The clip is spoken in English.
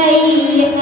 Hey.